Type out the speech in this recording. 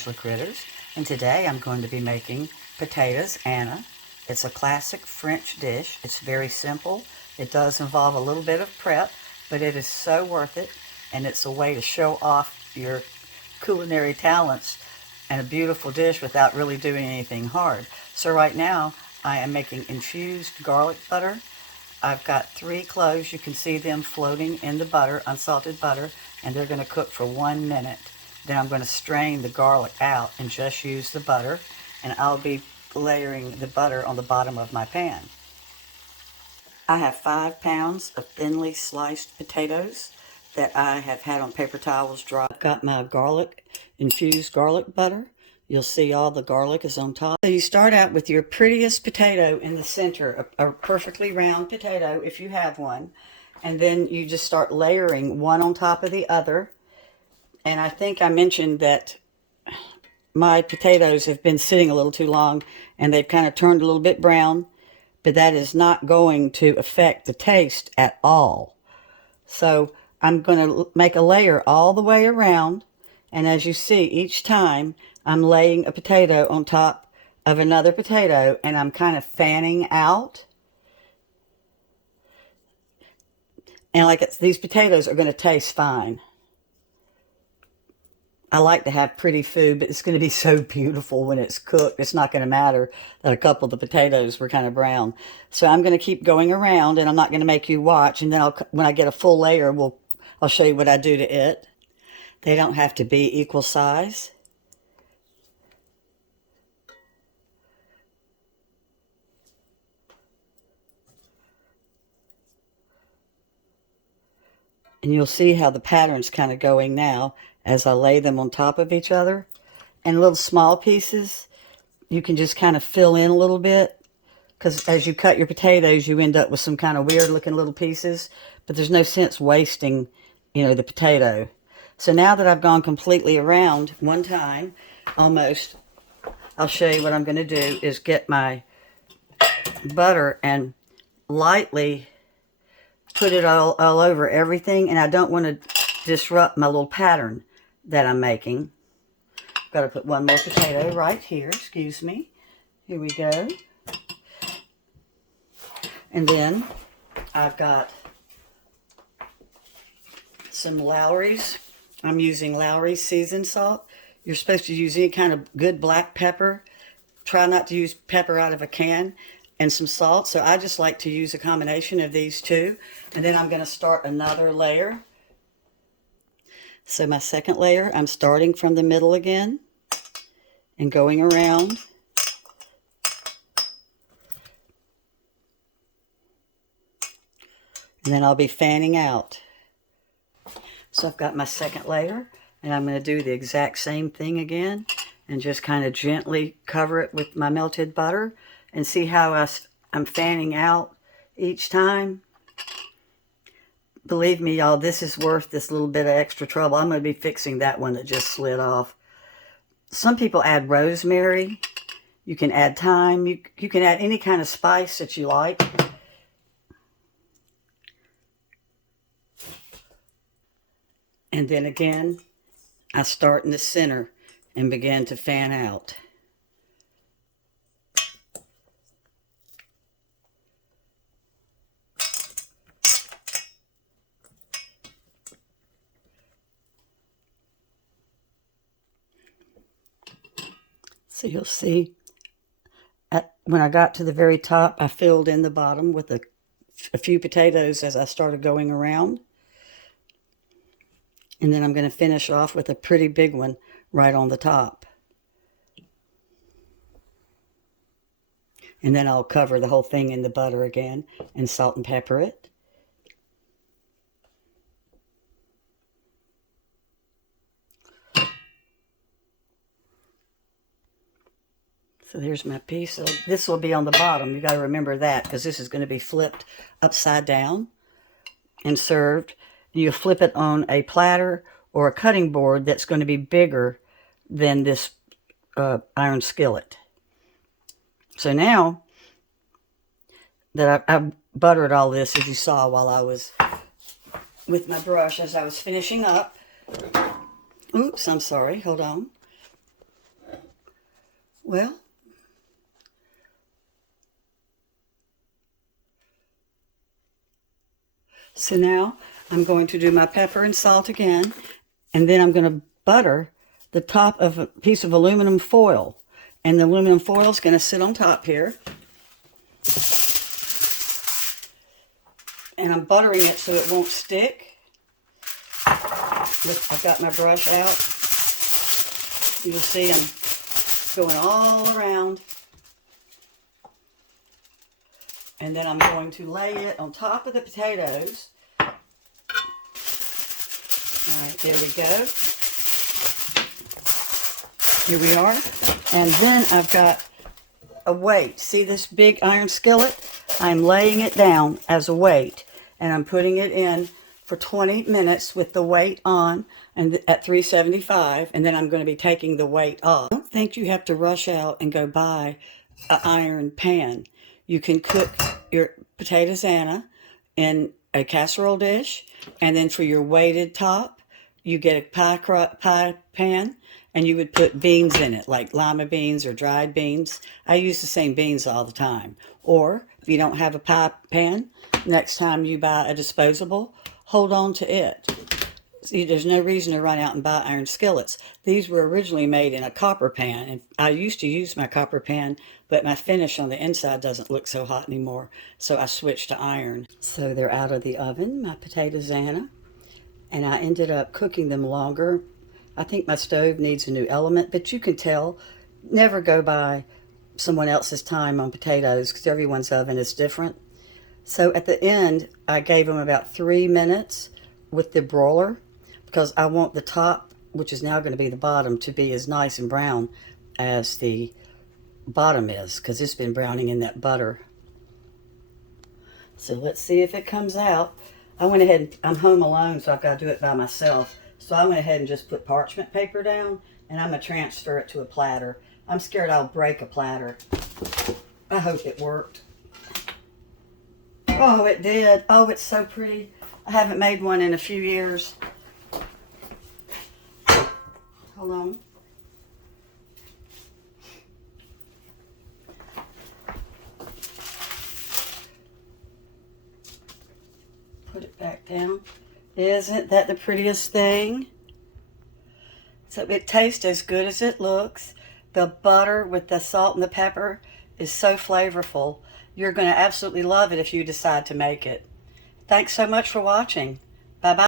Critters, and today I'm going to be making Pommes Anna. It's a classic French dish. It's very simple. It does involve a little bit of prep, but it is so worth it, and it's a way to show off your culinary talents and a beautiful dish without really doing anything hard. So right now I am making infused garlic butter. I've got 3 cloves. You can see them floating in the butter, unsalted butter, and they're going to cook for 1 minute. Then I'm going to strain the garlic out and just use the butter, and I'll be layering the butter on the bottom of my pan. I have 5 pounds of thinly sliced potatoes that I have had on paper towels dry. I've got my infused garlic butter. You'll see all the garlic is on top. So you start out with your prettiest potato in the center, a perfectly round potato if you have one, and then you just start layering one on top of the other. And I think I mentioned that my potatoes have been sitting a little too long and they've kind of turned a little bit brown, but that is not going to affect the taste at all. So I'm going to make a layer all the way around, and as you see, each time I'm laying a potato on top of another potato, and I'm kind of fanning out. And these potatoes are going to taste fine. I like to have pretty food, but it's going to be so beautiful when it's cooked. It's not going to matter that a couple of the potatoes were kind of brown. So I'm going to keep going around, and I'm not going to make you watch. And then when I get a full layer, I'll show you what I do to it. They don't have to be equal size. And you'll see how the pattern's kind of going now as I lay them on top of each other. And little small pieces, you can just kind of fill in a little bit, because as you cut your potatoes, you end up with some kind of weird looking little pieces, but there's no sense wasting, the potato. So now that I've gone completely around one time, almost, I'll show you what I'm going to do is get my butter and lightly put it all over everything, and I don't want to disrupt my little pattern that I'm making. Got to put one more potato right here, excuse me. Here we go. And then I've got some Lawry's. I'm using Lawry's seasoned salt. You're supposed to use any kind of good black pepper. Try not to use pepper out of a can, and some salt. So I just like to use a combination of these two. And then I'm going to start another layer. So my second layer, I'm starting from the middle again and going around. And then I'll be fanning out. So I've got my second layer, and I'm going to do the exact same thing again and just kind of gently cover it with my melted butter, and see how I'm fanning out each time. Believe me, y'all, this is worth this little bit of extra trouble. I'm going to be fixing that one that just slid off. Some people add rosemary. You can add thyme. You can add any kind of spice that you like. And then again, I start in the center and begin to fan out. So you'll see, when I got to the very top, I filled in the bottom with a few potatoes as I started going around. And then I'm going to finish off with a pretty big one right on the top. And then I'll cover the whole thing in the butter again and salt and pepper it. So there's my piece. So this will be on the bottom. You got to remember that, because this is going to be flipped upside down and served. You flip it on a platter or a cutting board that's going to be bigger than this iron skillet. So now that I've buttered all this, as you saw while I was with my brush, as I was finishing up. Oops, I'm sorry. Hold on. Well, so now I'm going to do my pepper and salt again, and then I'm going to butter the top of a piece of aluminum foil. And the aluminum foil is going to sit on top here. And I'm buttering it so it won't stick. Look, I've got my brush out. You'll see I'm going all around. And then I'm going to lay it on top of the potatoes. All right, there we go. Here we are. And then I've got a weight. See this big iron skillet? I'm laying it down as a weight. And I'm putting it in for 20 minutes with the weight on and at 375. And then I'm going to be taking the weight off. I don't think you have to rush out and go buy an iron pan. You can cook your potatoes Anna in a casserole dish. And then for your weighted top, you get a pie pan. And you would put beans in it, like lima beans or dried beans. I use the same beans all the time. Or if you don't have a pie pan, next time you buy a disposable, hold on to it. See, there's no reason to run out and buy iron skillets. These were originally made in a copper pan. And I used to use my copper pan, but my finish on the inside doesn't look so hot anymore. So I switched to iron. So they're out of the oven, my potatoes Anna. And I ended up cooking them longer. I think my stove needs a new element, but you can tell. Never go by someone else's time on potatoes because everyone's oven is different. So at the end, I gave them about 3 minutes with the broiler because I want the top, which is now going to be the bottom, to be as nice and brown as the bottom is because it's been browning in that butter. So let's see if it comes out. I went ahead and I'm home alone, so I've got to do it by myself. So I went ahead and just put parchment paper down, and I'm going to transfer it to a platter. I'm scared I'll break a platter. I hope it worked. Oh, it did. Oh, it's so pretty. I haven't made one in a few years. Hold on. Put it back down. Isn't that the prettiest thing? So it tastes as good as it looks. The butter with the salt and the pepper is so flavorful. You're going to absolutely love it if you decide to make it. Thanks so much for watching. Bye-bye.